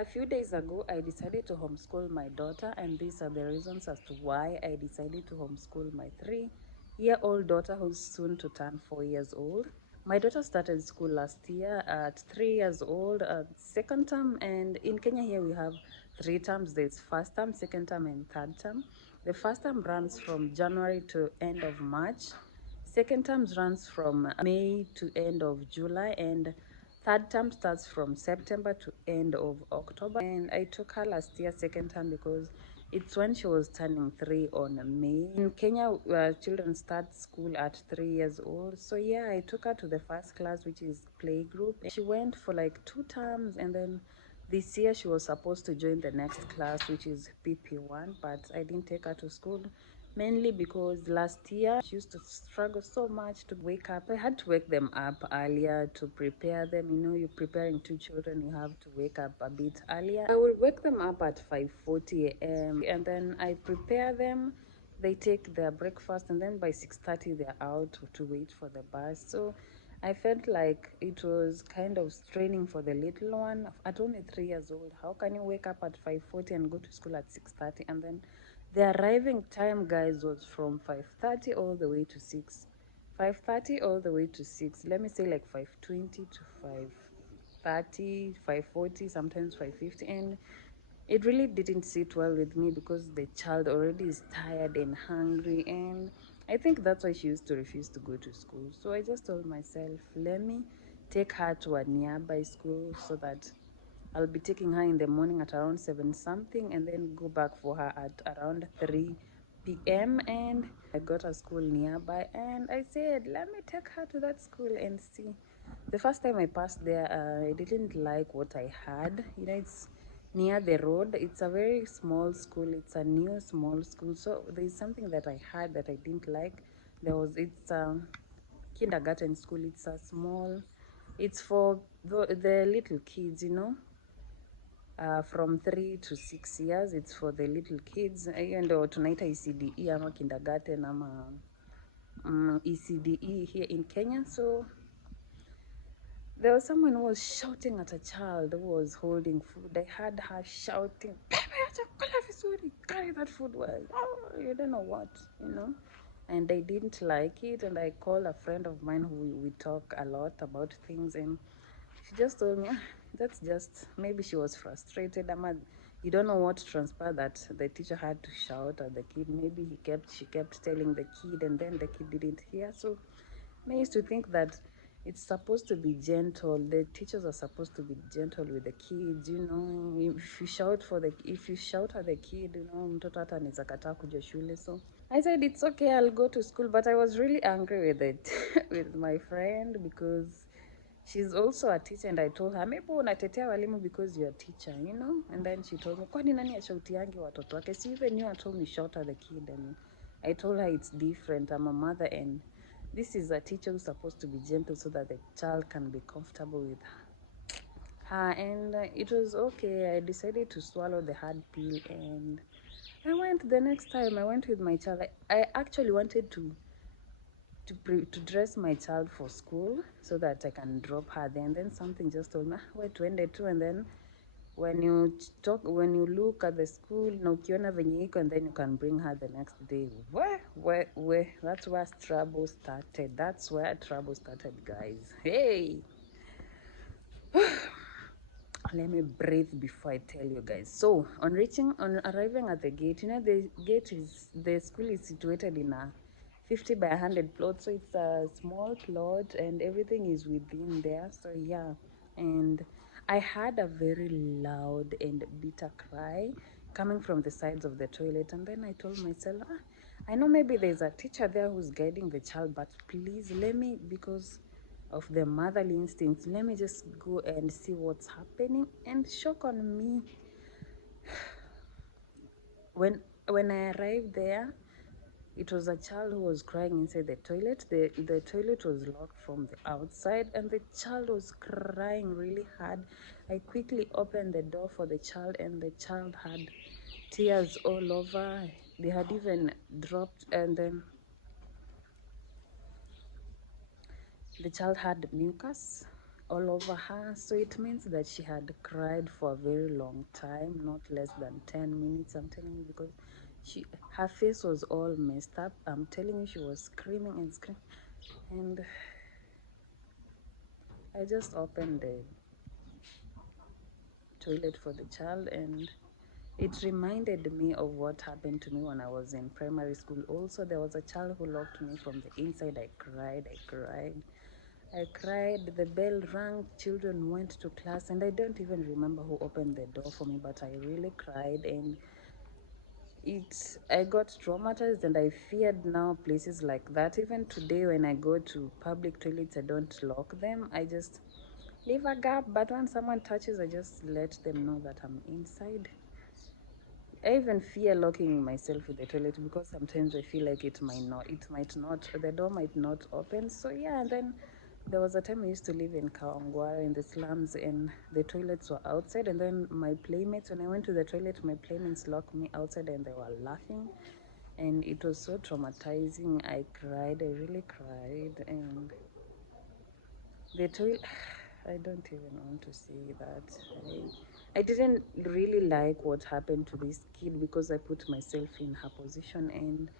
A few days ago, I decided to homeschool my daughter, and these are the reasons as to why I decided to homeschool my 3-year-old daughter who's soon to turn 4 years old. My daughter started school last year at 3 years old, second term, and in Kenya here we have 3 terms. There's first term, second term, and third term. The first term runs from January to end of March. Second term runs from May to end of July, and third term starts from September to end of October. And I took her last year second term because it's when she was turning 3 on May. In Kenya, children start school at 3 years old. So yeah, I took her to the first class, which is playgroup. She went for like 2 terms, and then this year she was supposed to join the next class, which is PP1, but I didn't take her to school mainly because last year she used to struggle so much to wake up. I had to wake them up earlier to prepare them. You know, you're preparing 2 children, you have to wake up a bit earlier. I will wake them up at 5:40 a.m. and then I prepare them. They take their breakfast, and then by 6:30 they're out to wait for the bus. So I felt like it was kind of straining for the little one at only 3 years old. How can you wake up at 5:40 and go to school at 6:30? And then the arriving time, guys, was from 5:30 all the way to 6. 5:30 all the way to 6. Let me say like 5:20 to 5:30, 5:40, sometimes 5:50. And it really didn't sit well with me because the child already is tired and hungry, and I think that's why she used to refuse to go to school. So I just told myself, let me take her to a nearby school so that I'll be taking her in the morning at around 7 something, and then go back for her at around 3 p.m. And I got a school nearby, and I said, let me take her to that school and see. The first time I passed there, I didn't like what I had. You know, it's near the road. It's a very small school. It's a new small school. So there's something that I had that I didn't like. It's a kindergarten school. It's a small, it's for the little kids, you know, from 3 to 6 years. It's for the little kids. Hiyo ndio tunaita ECDE ama kindergarten ama ECDE here in Kenya. So there was someone who was shouting at a child who was holding food. I heard her shouting, carry that food well. Oh, you don't know what, you know. And I didn't like it. And I called a friend of mine who we talk a lot about things. And she just told me, that's just, maybe she was frustrated. You don't know what transpired, that the teacher had to shout at the kid. Maybe she kept telling the kid, and then the kid didn't hear. So I used to think that it's supposed to be gentle. The teachers are supposed to be gentle with the kids, you know. If you shout at the kid, you know, mtoto hata anaweza kataa kuja shule. So I said it's okay, I'll go to school, but I was really angry with it with my friend because she's also a teacher, and I told her, maybe unatetea walimu because you're a teacher, you know. And then she told me, kwani nani ashautiangi watoto wake? She even knew at home you shout at the kid. And I told her it's different. I'm a mother, and this is a teacher who's supposed to be gentle so that the child can be comfortable with her. And it was okay. I decided to swallow the hard pill, and I went the next time. I went with my child. I actually wanted to dress my child for school so that I can drop her there. And then something just told me, wait, wende too. And then when you look at the school, na ukiona venye iko, and then you can bring her the next day. Where, that's where trouble started. That's where trouble started, guys. Hey, let me breathe before I tell you guys. So on arriving at the gate, you know, the school is situated in a 50 by 100 plot, so it's a small plot and everything is within there. So yeah, and I had a very loud and bitter cry coming from the sides of the toilet. And then I told myself, I know maybe there's a teacher there who's guiding the child, but please let me, because of the motherly instincts, let me just go and see what's happening. And shock on me, when I arrived there, it was a child who was crying inside the toilet. The toilet was locked from the outside, and the child was crying really hard. I quickly opened the door for the child, and the child had tears all over. They had even dropped, and then the child had mucus all over her. So it means that she had cried for a very long time, not less than 10 minutes, I'm telling you, because her face was all messed up. I'm telling you, she was screaming and screaming. And I just opened the toilet for the child, and it reminded me of what happened to me when I was in primary school. Also, there was a child who locked me from the inside. I cried, I cried, I cried. The bell rang, children went to class, and I don't even remember who opened the door for me, but I really cried. And I got traumatized, and I feared now places like that. Even today, when I go to public toilets, I don't lock them. I just leave a gap, but when someone touches, I just let them know that I'm inside. I even fear locking myself in the toilet because sometimes I feel like it might not, the door might not open. So yeah, and then there was a time I used to live in Kaongwara in the slums, and the toilets were outside. And then my playmates, when I went to the toilet, my playmates locked me outside, and they were laughing, and it was so traumatizing. I cried, I really cried, and the toilet, I don't even want to say that. I didn't really like what happened to this kid because I put myself in her position, and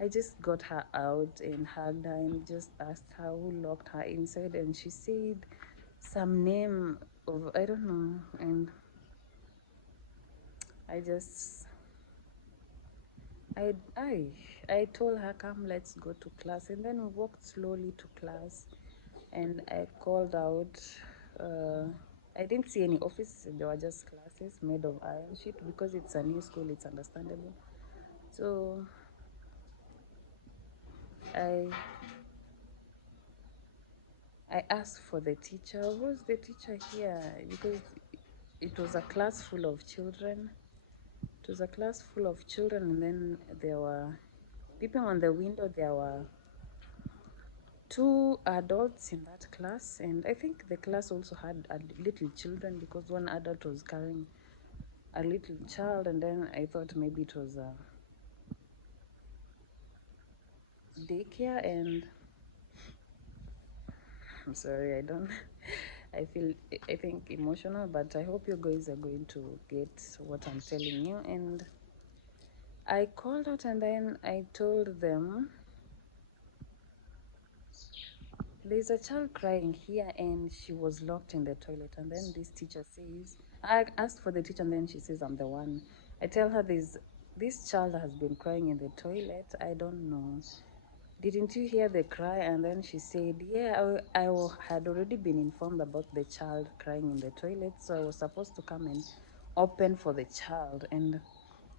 I just got her out and hugged her and just asked her who locked her inside, and she said some name of, I don't know, and I just I I I told her, come, let's go to class, and then we walked slowly to class, and I called out. Uh, I didn't see any office; there were just classes made of iron sheet because it's a new school. It's understandable. So I I asked for the teacher. Who's the teacher here? Because it was a class full of children. It was a class full of children, and then there were peeping on the window. There were two adults in that class, and I think the class also had little children because one adult was carrying a little child, and then I thought maybe it was a daycare. And I'm sorry, I don't I feel, I think, emotional, but I hope you guys are going to get what I'm telling you. And I called out, and then I told them there's a child crying here, and she was locked in the toilet. And then this teacher says, I asked for the teacher, and then she says, I'm the one. I tell her, this child has been crying in the toilet. I don't know. Didn't you hear the cry? And then she said, yeah, I had already been informed about the child crying in the toilet. So I was supposed to come and open for the child. And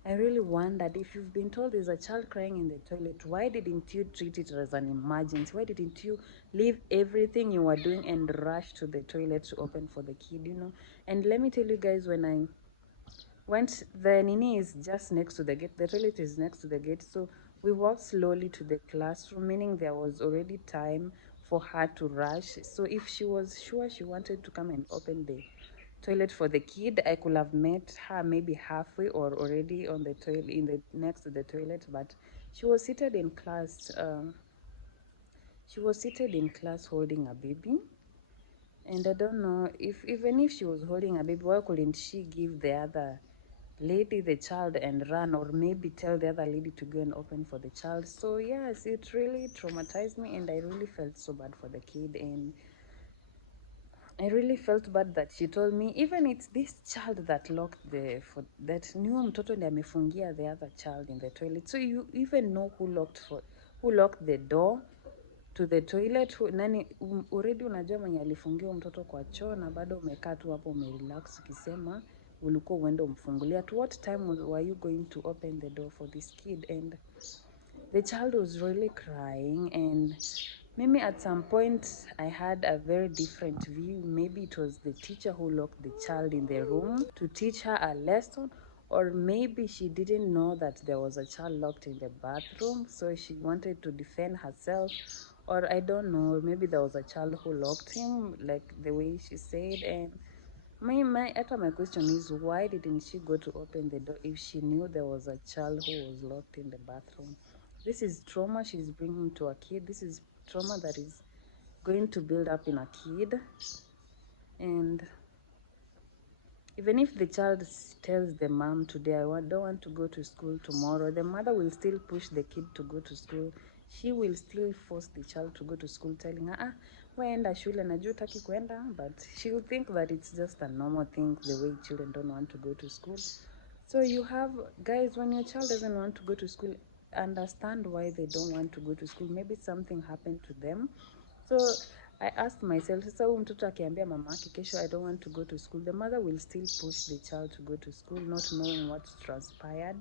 I really wondered, if you've been told there's a child crying in the toilet, why didn't you treat it as an emergency? Why didn't you leave everything you were doing and rush to the toilet to open for the kid? And let me tell you guys, when I went, the Nini is just next to the gate, the toilet is next to the gate. So we walked slowly to the classroom, meaning there was already time for her to rush. So if she was sure she wanted to come and open the toilet for the kid, I could have met her maybe halfway or already on the toilet, in the next to the toilet. But she was seated in class. She was seated in class holding a baby, and I don't know, if even if she was holding a baby, why couldn't she give the other lady the child and run, or maybe tell the other lady to go and open for the child? So yes, it really traumatized me, and I really felt so bad for the kid. And I really felt bad that she told me, even it's this child that locked that new mtoto ndiye amefungia the other child in the toilet. So you even know who locked the door to the toilet, nani already unajua mwenye alifungia mtoto kwa choo, na bado umekaa tu hapo umerelax ukisema ulikuwa uende umfungulia. At what time were you going to open the door for this kid? And the child was really crying, and maybe at some point I had a very different view. Maybe it was the teacher who locked the child in the room to teach her a lesson, or maybe she didn't know that there was a child locked in the bathroom, so she wanted to defend herself, or I don't know, maybe there was a child who locked him, like the way she said. And my question is, why didn't she go to open the door if she knew there was a child who was locked in the bathroom? This is trauma she's bringing to a kid. This is trauma that is going to build up in a kid. And even if the child tells the mom today, don't want to go to school tomorrow, the mother will still push the kid to go to school. She will still force the child to go to school, telling her, waenda shule najua taki kwenda. But she will think that it's just a normal thing, the way children don't want to go to school. So you have, guys, when your child doesn't want to go to school, understand why they don't want to go to school. Maybe something happened to them. So I asked myself, sasa huyu mtoto akiambia mama yake kesho I don't want to go to school, the mother will still push the child to go to school, not knowing what transpired.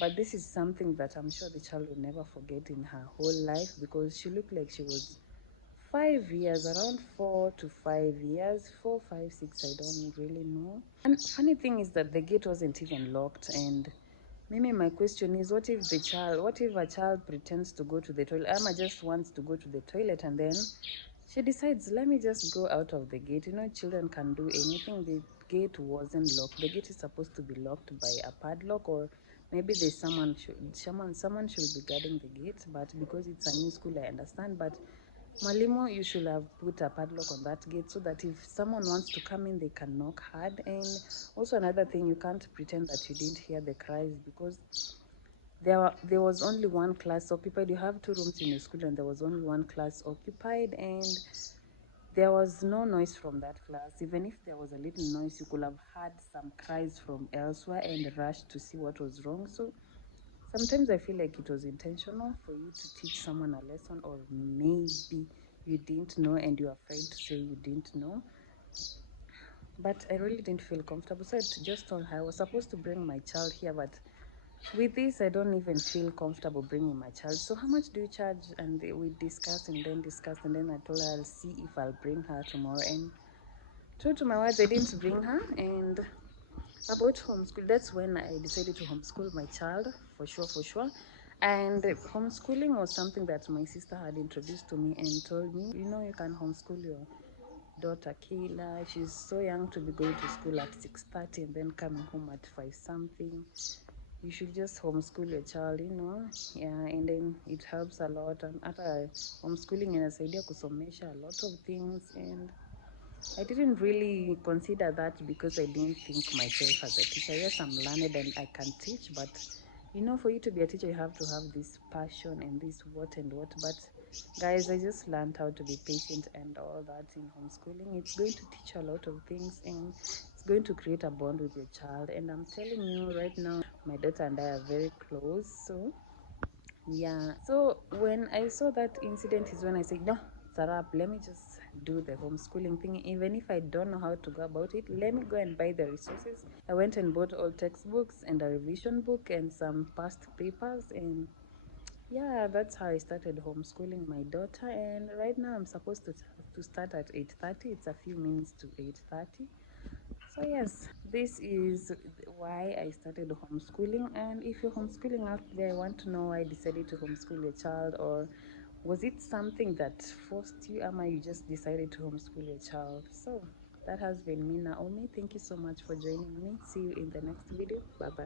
But this is something that I'm sure the child will never forget in her whole life, because she looked like she was 5 years, around 4 to 5 years, 4, 5, 6, I don't really know. And funny thing is that the gate wasn't even locked. And maybe my question is, what if a child pretends to go to the toilet? Emma just wants to go to the toilet, and then she decides, let me just go out of the gate. You know, children can do anything. The gate wasn't locked. The gate is supposed to be locked by a padlock, or maybe there's someone should be guarding the gate. But because it's a new school, I understand. But Mwalimu, you should have put a padlock on that gate so that if someone wants to come in, they can knock hard. And also another thing, you can't pretend that you didn't hear the cries, because there was only one class occupied. You have 2 rooms in your school, and there was only one class occupied, and there was no noise from that class. Even if there was a little noise, you could have heard some cries from elsewhere and rushed to see what was wrong. So sometimes I feel like it was intentional for you to teach someone a lesson, or maybe you didn't know and you're afraid to say you didn't know. But I really didn't feel comfortable. So I just told her I was supposed to bring my child here, but with this, I don't even feel comfortable bringing my child. So how much do you charge? And we discussed and then I told her I'll see if I'll bring her tomorrow. And true to my words, I didn't bring her. And about homeschool, that's when I decided to homeschool my child, for sure. And homeschooling was something that my sister had introduced to me and told me, you know, you can homeschool your daughter Kayla. She's so young to be going to school at 6:30 and then coming home at 5 something. You should just homeschool your child, you know. Yeah, and then it helps a lot. And after homeschooling inasaidia kusomesha a lot of things. And I didn't really consider that because I didn't think myself as a teacher. Yes, I'm learned and I can teach, but you know, for you to be a teacher, you have to have this passion and this what and what. But guys, I just learned how to be patient and all that in homeschooling. It's going to teach you a lot of things, and it's going to create a bond with your child. And I'm telling you right now, my daughter and I are very close. So yeah, so when I saw that incident is when I said, no, Sarap, let me just do the homeschooling thing. Even if I don't know how to go about it, let me go and buy the resources. I went and bought all textbooks and a revision book and some past papers. And yeah, that's how I started homeschooling my daughter. And right now I'm supposed to start at 8:30. It's a few minutes to 8:30. So yes, this is why I started homeschooling. And if you're homeschooling out there, I want to know why you decided to homeschool your child, or was it something that forced you, or you just decided to homeschool your child? So that has been me, Naomi. Thank you so much for joining me. See you in the next video. Bye bye.